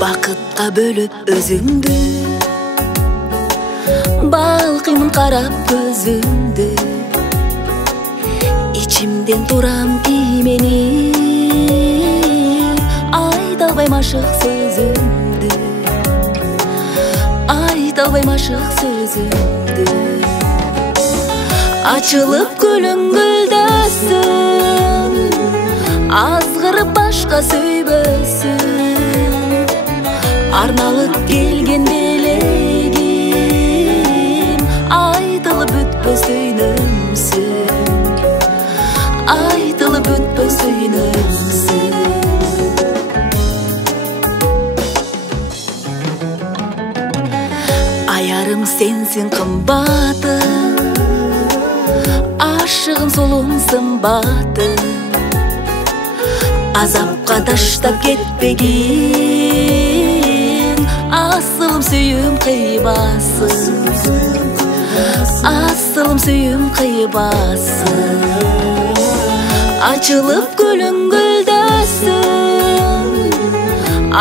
Бақытқа бөліп өзіңді, балқимын қарап көзіңді. Ичимден турам именіп, айта албайм ашық сөзіңді, айта албайм ашық сөзіңді. Açılıp gülün gülдөсүн, азғырып башка сөйбөсүн. Арналып келген белегим, айтылып бүтпөс сүйнөмсүн, айтылып бүтпөс сүйнөмсүн. Аярым сенсин кымбатым, ашығым солым сымбатым. Азапқа таштап кетпегин, асылым сүйім қибасын, асылым сүйім қибасын. Açılıp gülün gülдөсүн,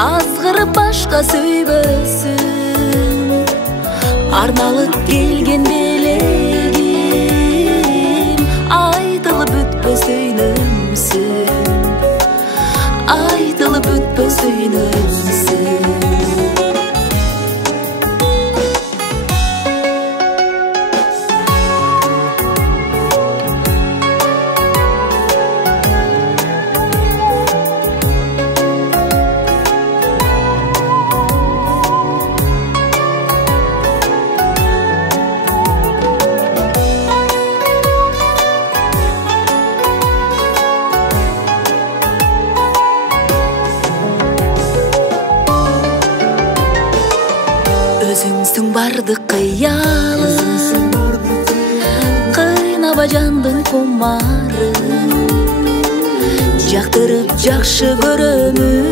азғырып башка сөйбөсүн. Арналып келген белегим, айтылып бүтпөс сүйнөмсүн, айтылып бүтпөс сүйнөмсүн. Өзүңсүң бардык кыялым, кыйнаба жандын кумарын. Жактырып жакшы көрөмүн,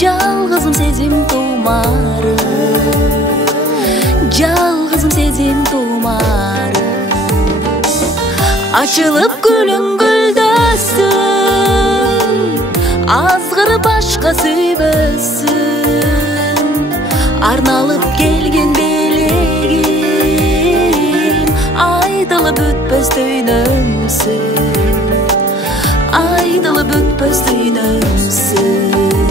жалгызым сезим тумары, жалгызым сезим тумары. Açılıp gülün gülдөсүн, азгырып башка сүйбөсүн. Арналып келген белегим, айтылып бүтпөс сүйнөмсүн, айтылып бүтпөс сүйнөмсүн.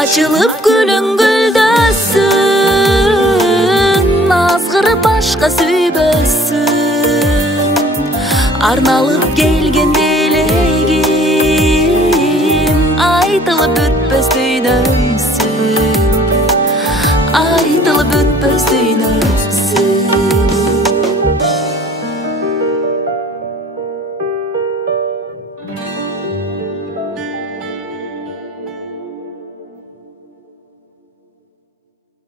Açılıp gülün gülдөсүн, азгырып башка сүйбөсүн. Арналып келген белегим, айтылып бүтпөс сүйнөмсүн, айтылып бүтпөс сүйнөмсүн.